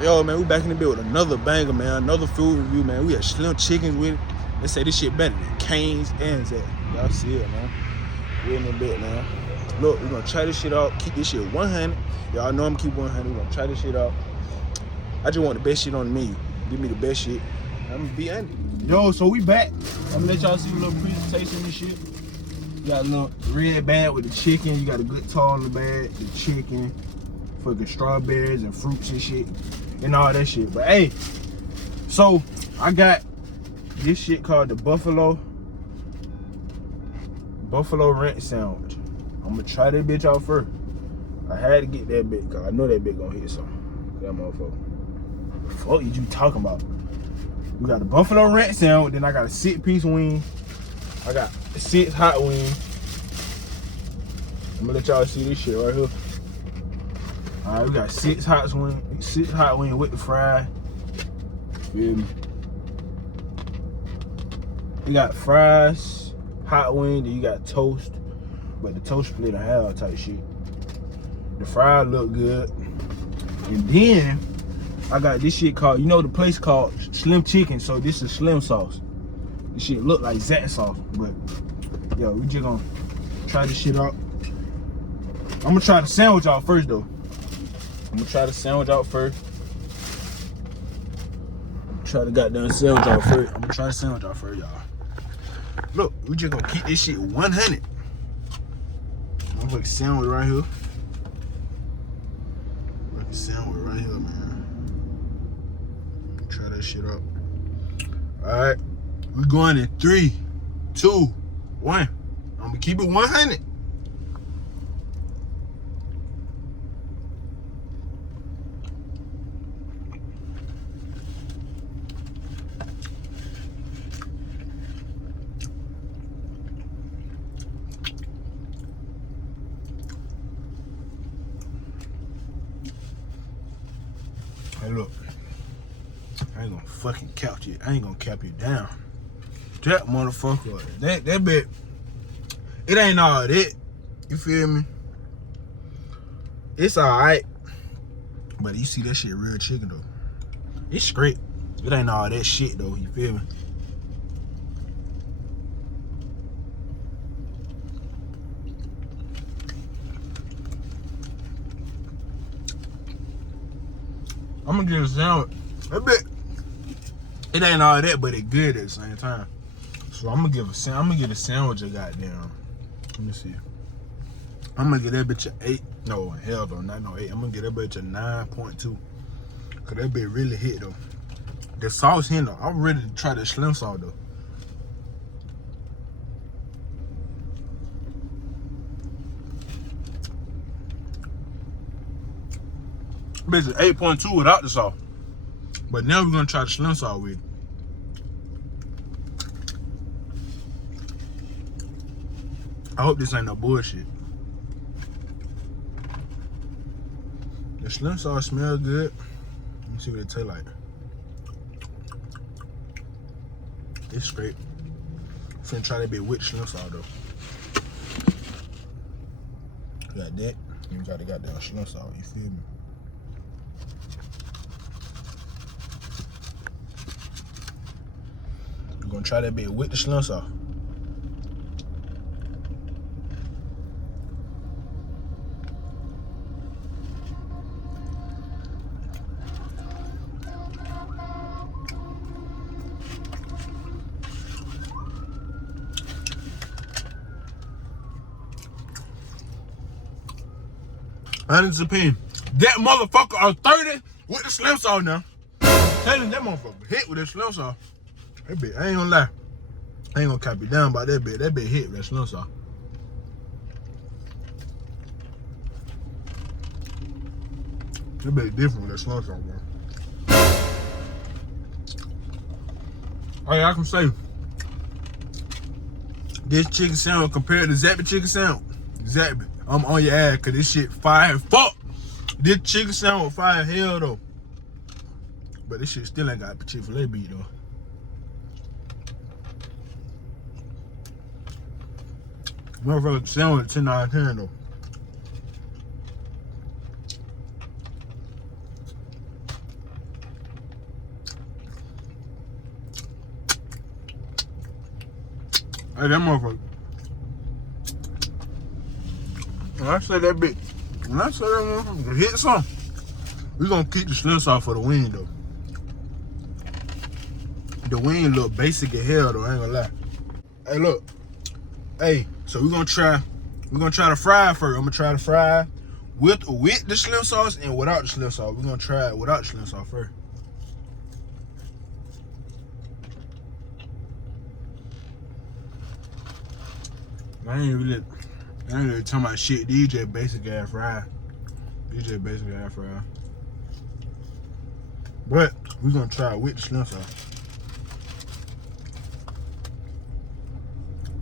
Yo, man, we back in the bit with another banger, man. Another food review, man. We had Slim Chickens with it. They say this shit better than Cane's and Zach. Y'all see it, man. We in the bit, man. Look, we're gonna try this shit out. Keep this shit 100. Y'all know I'm gonna keep 100. We're gonna try this shit out. I just want the best shit on the menu. Give me the best shit. I'm gonna be Andy. Yo, so we back. I'm gonna let y'all see a little presentation and shit. You got a little red bag with the chicken. You got a good tall in the bag, the chicken, fucking strawberries and fruits and shit, and all that shit. But hey, so I got this shit called the Buffalo Ranch Sandwich. I'm gonna try that bitch out first. I had to get that bitch, cause I know that bitch gonna hit something. That motherfucker. What the fuck is you talking about? We got the Buffalo Ranch Sandwich, then I got a 6-piece wing. I got 6 hot wings. I'm gonna let y'all see this shit right here. Alright, we got 6 hot wings with the fry. Feel me? You got fries, hot wing, then you got toast. But the toast split in half type shit. The fries look good. And then I got this shit called, you know the place called Slim Chicken, so this is Slim sauce. This shit look like Zach sauce, but yo, we just gonna try this shit out. I'm gonna try the sandwich out first though. Try the goddamn sandwich out first. I'm gonna try the sandwich out first, y'all. Look, we just gonna keep this shit 100. Motherfucking sandwich right here. Fucking sandwich right here, man. Try that shit out. Alright. We going in 3, 2, 1. I'm gonna keep it 100. Hey, look. I ain't gonna fucking couch it. I ain't gonna cap you down. That motherfucker, that bit, it ain't all that. You feel me? It's alright. But you see that shit real chicken though. It's straight. It ain't all that shit though, you feel me? I'm gonna give a sandwich. That bit, it ain't all that, but it good at the same time. So I'm gonna give a sandwich a goddamn. Let me see. I'm gonna give that bitch a 8. No, hell no, not no 8. I'm gonna give that bitch a 9.2. Cause that bitch really hit though. The sauce here though. I'm ready to try the Slim sauce though. Bitch is 8.2 without the sauce. But now we're gonna try the Slim sauce with it. I hope this ain't no bullshit. The Slim sauce smell good. Let me see what it tastes like. It's straight. I'm finna try that bit with Slim sauce though. Got that. You got the goddamn Slim sauce. You feel me? We're gonna try that bit with the Slim sauce. Honest opinion, that motherfucker on 30 with the Slim sauce now. I'm telling that motherfucker hit with that Slim sauce. That bit, I ain't gonna lie. I ain't gonna cap you down about that bit. That bit hit with that Slim sauce. That bit different with that Slim sauce, bro. Hey, I can say this chicken sandwich compared to Zappy chicken sandwich. Zappy, I'm on your ass cause this shit fire as fuck. This chicken sandwich fire as hell though. But this shit still ain't got Chick-fil-A beat though. Motherfucker sandwich 10 out of 10 though. Hey, that motherfucker. When I say that bitch, when I say that motherfucker hit some, we gonna keep the Slim Sauce for the wing though. The wing look basic as hell though, I ain't gonna lie. Hey, look. Hey, so we're gonna try the fry first. I'm gonna try the fry with the Slim Sauce and without the Slim Sauce. We're gonna try it without the Slim Sauce first. I ain't really talking about shit. DJ basic ass fry. DJ basic ass fry. But we're gonna try it with the Slim Sauce.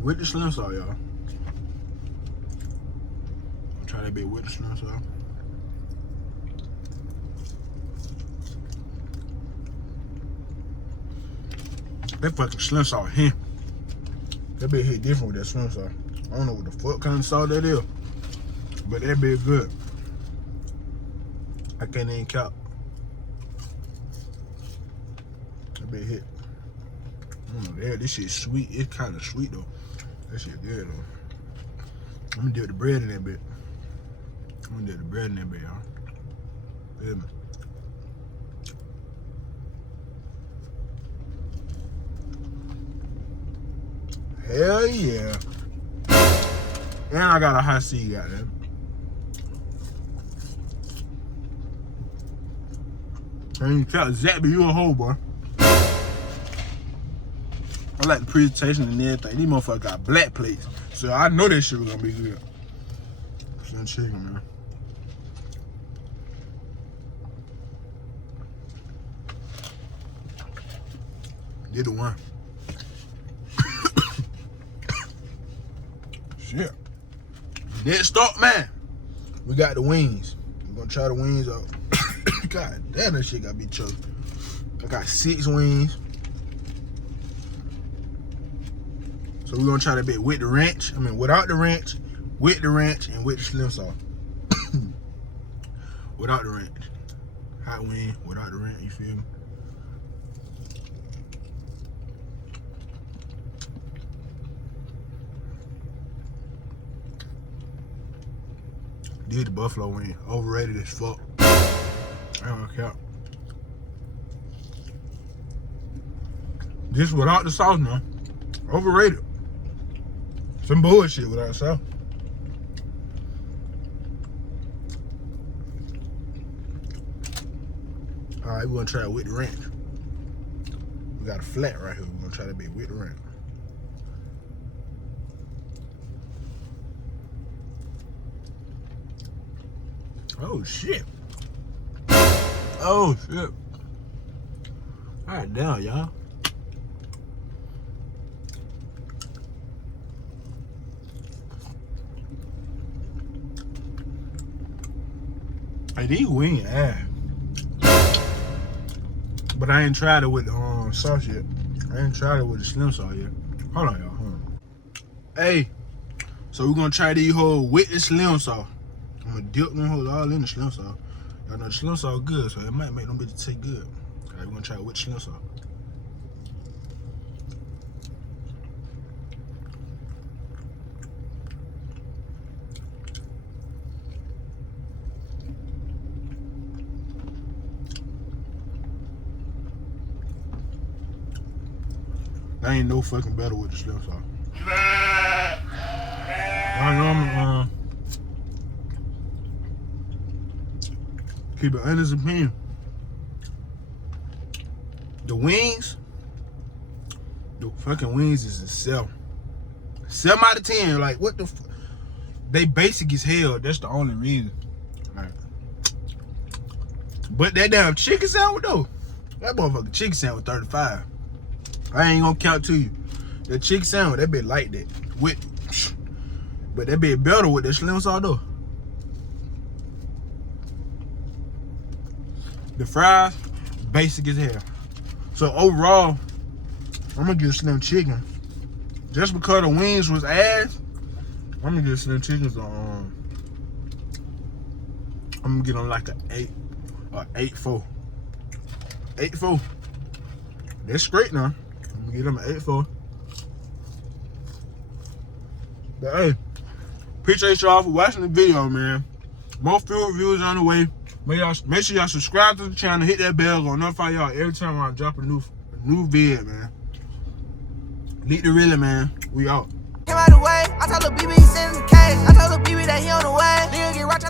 With the Slim Sauce, y'all. Try that bit with the Slim Sauce. That fucking Slim Sauce hit. That bit hit different with that Slim Sauce. I don't know what the fuck kind of sauce that is, but that bit good. I can't even count. That bit hit. I don't know, this shit sweet. It's kind of sweet though. That shit good though. I'm gonna dip the bread in that bit. Y'all. Feel me? Hell yeah. And I got a hot seat, goddamn. And you tell Zappy, you a hoe, boy. I like the presentation and everything. These motherfuckers got black plates. So I know that shit was gonna be good. Some chicken, man. Did the one. Shit. Next up, man. We got the wings. We're gonna try the wings out. God damn, that shit gotta be choked. I got 6 wings. So we're gonna try that bit with the ranch. I mean, without the ranch, with the ranch, and with the Slim Sauce. Without the ranch. Hot wing, without the ranch, you feel me? Did the buffalo wing. Overrated as fuck. I don't care. This without the sauce, man. Overrated. Some bullshit without sauce. Alright, we're gonna try it with the ranch. We got a flat right here. We're gonna try to be with the ranch. Oh shit. Oh shit. Alright, down, y'all. Hey, these wings ass. But I ain't tried it with the sauce yet. I ain't tried it with the Slim Sauce yet. Hold on, y'all. Hold on. Hey, so we're gonna try these hoes with the Slim Sauce. I'm gonna dip them hoes all in the Slim Sauce. Y'all know the Slim Sauce good, so it might make them bitches taste good. Alright, we're gonna try it with the Slim Sauce. There ain't no fucking better with the Slim Sauce. I know keep it honest opinion. The wings, the fucking wings is a 7. 7 out of 10. Like, what the they basic as hell. That's the only reason. Like, but that damn chicken sandwich though, that motherfucking chicken sandwich 35. I ain't gonna count to you. The chicken sandwich, that bit like that. But that bit better with that Slim Sauce though. The fries, basic as hell. So overall, I'm gonna give Slim Chicken. Just because the wings was ass, I'm gonna give Slim Chickens I'm gonna get them like an 8 or 8.4. 8.4. That's straight now. I'm gonna get them an 8.4. But hey, appreciate y'all for watching the video, man. More food reviews on the way. Make sure y'all subscribe to the channel, hit that bell, gonna notify y'all every time I drop a new vid, man. Lead the really, man. We out. Came out the way. I told the BB he sent in the case. I told the BB that he on the way. Nigga get right.